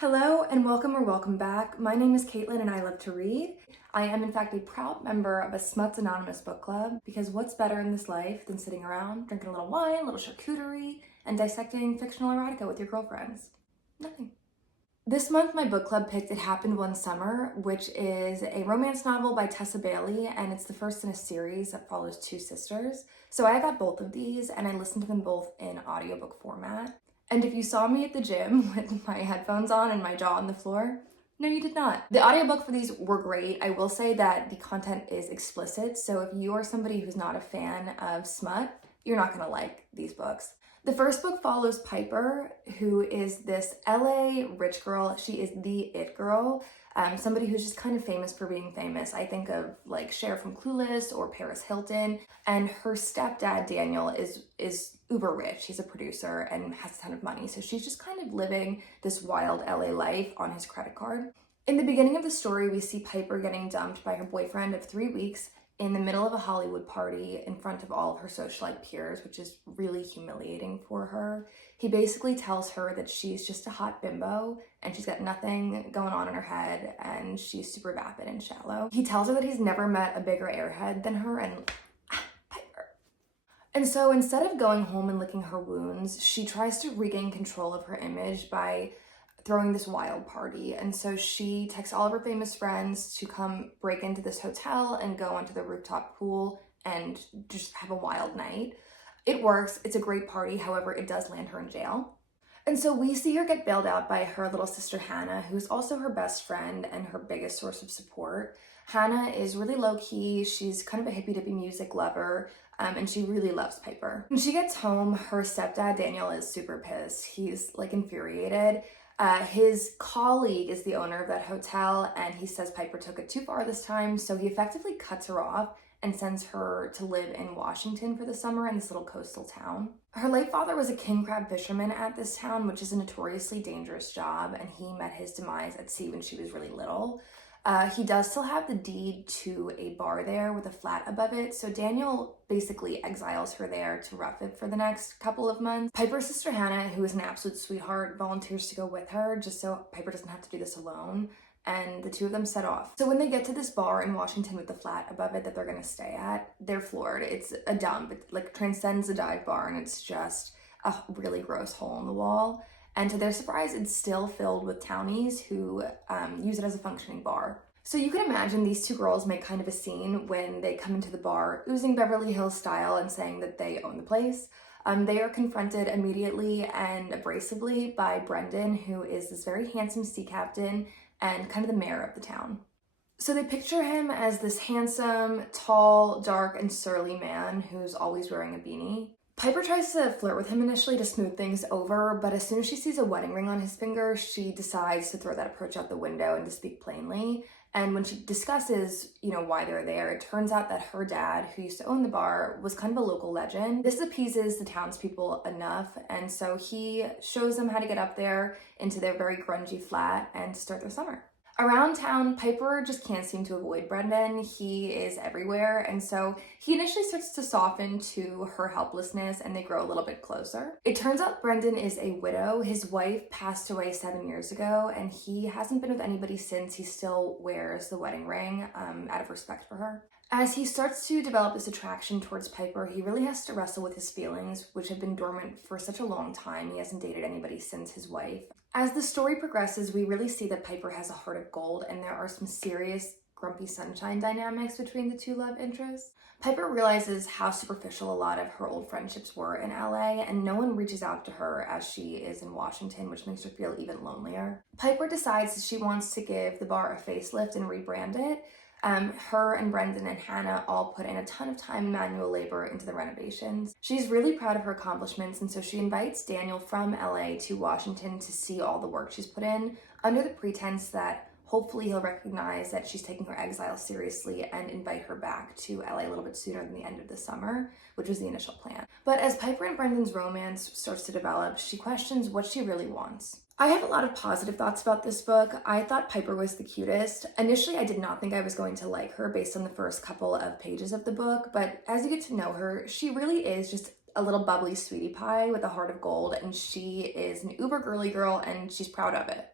Hello and welcome or welcome back. My name is Caitlin and I love to read. I am in fact a proud member of a Smuts Anonymous book club because what's better in this life than sitting around, drinking a little wine, a little charcuterie, and dissecting fictional erotica with your girlfriends? Nothing. This month my book club picked It Happened One Summer, which is a romance novel by Tessa and it's the first in a series that follows two sisters. So I got both of these and I listened to them both in audiobook format. And if you saw me at the gym with my headphones on and my jaw on the floor, no, you did not. The audiobook for these were great. I will say that the content is explicit, so if you are somebody who's not a fan of smut, you're not gonna like these books. The first book follows Piper, who is this LA rich girl. She is the it girl, somebody who's just kind of famous for being famous. I think of like Cher from Clueless or Paris Hilton, and her stepdad Daniel is uber rich. He's a producer and has a ton of money, so she's just kind of living this wild LA life on his credit card. In the beginning of the story, we see Piper getting dumped by her boyfriend of 3 weeks in the middle of a Hollywood party in front of all of her socialite peers, which is really humiliating for her. He basically tells her that she's just a hot bimbo and she's got nothing going on in her head and she's super vapid and shallow. He tells her that he's never met a bigger airhead than her and Piper. And so instead of going home and licking her wounds, she tries to regain control of her image by throwing this wild party. And so she texts all of her famous friends to come break into this hotel and go onto the rooftop pool and just have a wild night. It works. It's a great party. However, it does land her in jail. And so we see her get bailed out by her little sister Hannah, who's also her best friend and her biggest source of support. Hannah is really low-key. She's kind of a hippy-dippy music lover, and she really loves Piper. When she gets home, her stepdad Daniel is super pissed. He's like infuriated. His colleague is the owner of that hotel, and he says Piper took it too far this time, so he effectively cuts her off and sends her to live in Washington for the summer in this little coastal town. Her late father was a king crab fisherman at this town, which is a notoriously dangerous job, and he met his demise at sea when she was really little. He does still have the deed to a bar there with a flat above it, so Daniel basically exiles her there to rough it for the next couple of months. Piper's sister Hannah, who is an absolute sweetheart, volunteers to go with her just so Piper doesn't have to do this alone, and the two of them set off. So when they get to this bar in Washington with the flat above it that they're gonna stay at, they're floored. It's a dump. It like transcends a dive bar and it's just a really gross hole in the wall. And to their surprise, it's still filled with townies who use it as a functioning bar. So you can imagine these two girls make kind of a scene when they come into the bar, oozing Beverly Hills style and saying that they own the place. They are confronted immediately and abrasively by Brendan, who is this very handsome sea captain and kind of the mayor of the town. So they picture him as this handsome, tall, dark, and surly man who's always wearing a beanie. Piper tries to flirt with him initially to smooth things over, but as soon as she sees a wedding ring on his finger, she decides to throw that approach out the window and to speak plainly. And when she discusses, why they're there, it turns out that her dad, who used to own the bar, was kind of a local legend. This appeases the townspeople enough, and so he shows them how to get up there into their very grungy flat and to start their summer. Around town, Piper just can't seem to avoid Brendan. He is everywhere, and so he initially starts to soften to her helplessness and they grow a little bit closer. It turns out Brendan is a widow. His wife passed away 7 years ago, and he hasn't been with anybody since. He still wears the wedding ring out of respect for her. As he starts to develop this attraction towards Piper, he really has to wrestle with his feelings, which have been dormant for such a long time. He hasn't dated anybody since his wife. As the story progresses, we really see that Piper has a heart of gold, and there are some serious grumpy sunshine dynamics between the two love interests. Piper realizes how superficial a lot of her old friendships were in LA, and no one reaches out to her as she is in Washington, which makes her feel even lonelier. Piper decides that she wants to give the bar a facelift and rebrand it. Her and Brendan and Hannah all put in a ton of time and manual labor into the renovations. She's really proud of her accomplishments, and so she invites Daniel from LA to Washington to see all the work she's put in, under the pretense that hopefully he'll recognize that she's taking her exile seriously and invite her back to LA a little bit sooner than the end of the summer, which was the initial plan. But as Piper and Brendan's romance starts to develop, she questions what she really wants. I have a lot of positive thoughts about this book. I thought Piper was the cutest. Initially, I did not think I was going to like her based on the first couple of pages of the book, but as you get to know her, she really is just a little bubbly sweetie pie with a heart of gold, and she is an uber girly girl and she's proud of it.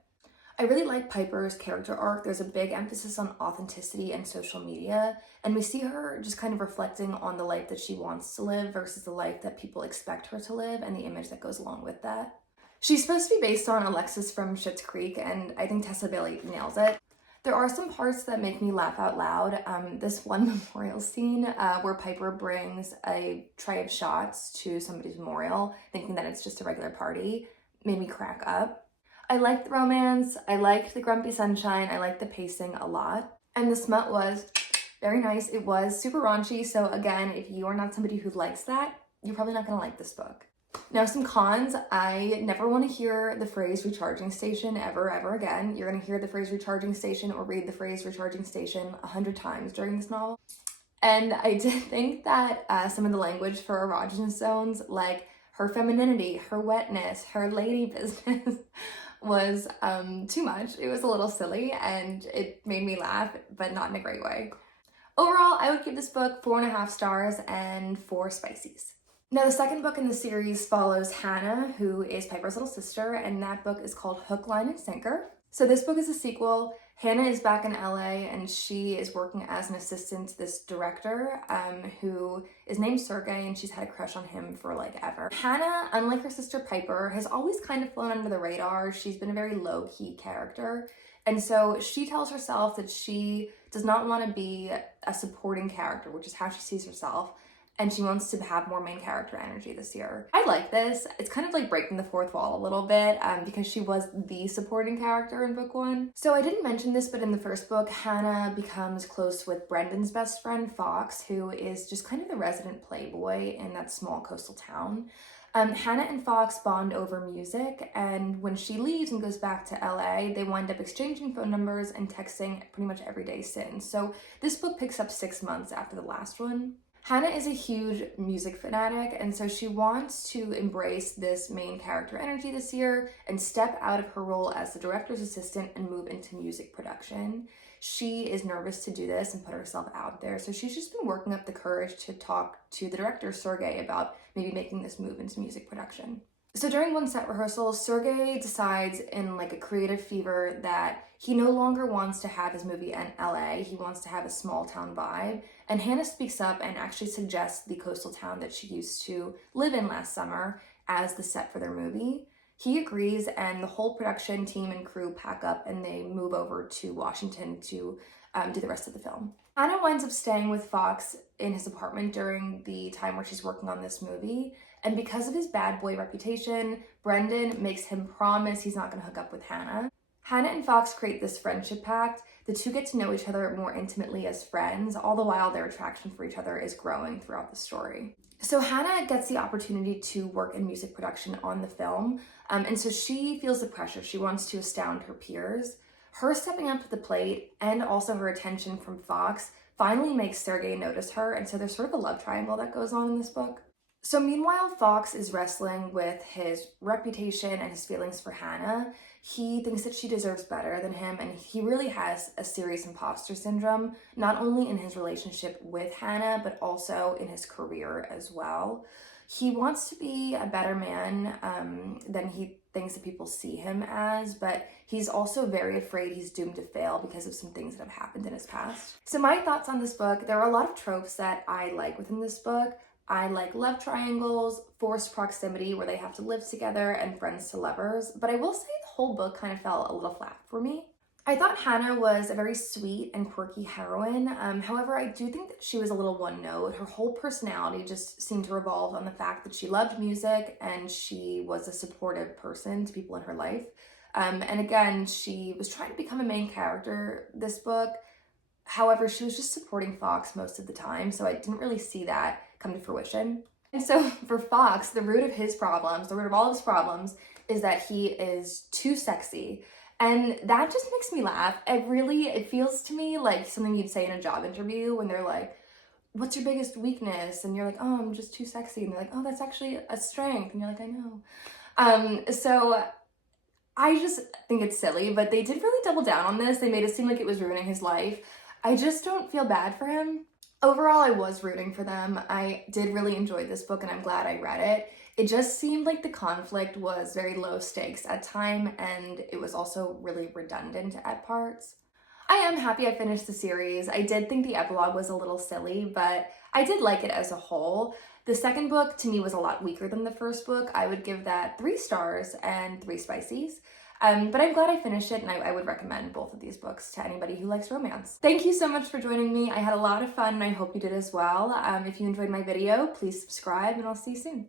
I really like Piper's character arc. There's a big emphasis on authenticity and social media, and we see her just kind of reflecting on the life that she wants to live versus the life that people expect her to live and the image that goes along with that. She's supposed to be based on Alexis from Schitt's Creek, and I think Tessa Bailey nails it. There are some parts that make me laugh out loud. This one memorial scene where Piper brings a tray of shots to somebody's memorial, thinking that it's just a regular party, made me crack up. I liked the romance, I liked the grumpy sunshine, I liked the pacing a lot. And the smut was very nice. It was super raunchy, so again, if you are not somebody who likes that, you're probably not gonna like this book. Now, some cons. I never want to hear the phrase recharging station ever again. You're gonna hear the phrase recharging station or read the phrase recharging station 100 times during this novel. And I did think that some of the language for erogenous zones, like her femininity, her wetness, her lady business, was too much. It was a little silly and it made me laugh, but not in a great way. Overall, I would give this book 4.5 stars and 4 spicies. Now, the second book in the series follows Hannah, who is Piper's little sister, and that book is called Hook, Line, and Sinker. So this book is a sequel. Hannah is back in LA and she is working as an assistant to this director who is named Sergey, and she's had a crush on him for like ever. Hannah, unlike her sister Piper, has always kind of flown under the radar. She's been a very low-key character. And so she tells herself that she does not want to be a supporting character, which is how she sees herself. And she wants to have more main character energy this year. I like this. It's kind of like breaking the fourth wall a little bit because she was the supporting character in book 1. So I didn't mention this, but in the first book, Hannah becomes close with Brendan's best friend, Fox, who is just kind of the resident playboy in that small coastal town. Hannah and Fox bond over music, and when she leaves and goes back to LA, they wind up exchanging phone numbers and texting pretty much every day since. So this book picks up 6 months after the last one. Hannah is a huge music fanatic, and so she wants to embrace this main character energy this year and step out of her role as the director's assistant and move into music production. She is nervous to do this and put herself out there, so she's just been working up the courage to talk to the director, Sergey, about maybe making this move into music production. So during one set rehearsal, Sergey decides in like a creative fever that he no longer wants to have his movie in LA, he wants to have a small town vibe. And Hannah speaks up and actually suggests the coastal town that she used to live in last summer as the set for their movie. He agrees, and the whole production team and crew pack up and they move over to Washington to do the rest of the film. Hannah winds up staying with Fox in his apartment during the time where she's working on this movie. And because of his bad boy reputation, Brendan makes him promise he's not going to hook up with Hannah. Hannah and Fox create this friendship pact. The two get to know each other more intimately as friends, all the while their attraction for each other is growing throughout the story. So Hannah gets the opportunity to work in music production on the film, and so she feels the pressure. She wants to astound her peers. Her stepping up to the plate and also her attention from Fox finally makes Sergey notice her, and so there's sort of a love triangle that goes on in this book. So meanwhile, Fox is wrestling with his reputation and his feelings for Hannah. He thinks that she deserves better than him, and he really has a serious imposter syndrome, not only in his relationship with Hannah, but also in his career as well. He wants to be a better man than he thinks that people see him as, but he's also very afraid he's doomed to fail because of some things that have happened in his past. So my thoughts on this book, there are a lot of tropes that I like within this book. I like love triangles, forced proximity where they have to live together, and friends to lovers, but I will say the whole book kind of fell a little flat for me. I thought Hannah was a very sweet and quirky heroine. However, I do think that she was a little one note. Her whole personality just seemed to revolve on the fact that she loved music and she was a supportive person to people in her life. And again, she was trying to become a main character this book. However, she was just supporting Fox most of the time, so I didn't really see that come to fruition. And so for Fox, the root of his problems, the root of all of his problems, is that he is too sexy. And that just makes me laugh. It feels to me like something you'd say in a job interview when they're like, what's your biggest weakness? And you're like, oh, I'm just too sexy. And they're like, oh, that's actually a strength. And you're like, I know. So I just think it's silly, but they did really double down on this. They made it seem like it was ruining his life. I just don't feel bad for him. Overall, I was rooting for them. I did really enjoy this book and I'm glad I read it. It just seemed like the conflict was very low stakes at time, and it was also really redundant at parts. I am happy I finished the series. I did think the epilogue was a little silly, but I did like it as a whole. The second book to me was a lot weaker than the first book. I would give that 3 stars and 3 spicies. But I'm glad I finished it, and I would recommend both of these books to anybody who likes romance. Thank you so much for joining me. I had a lot of fun, and I hope you did as well. If you enjoyed my video, please subscribe, and I'll see you soon.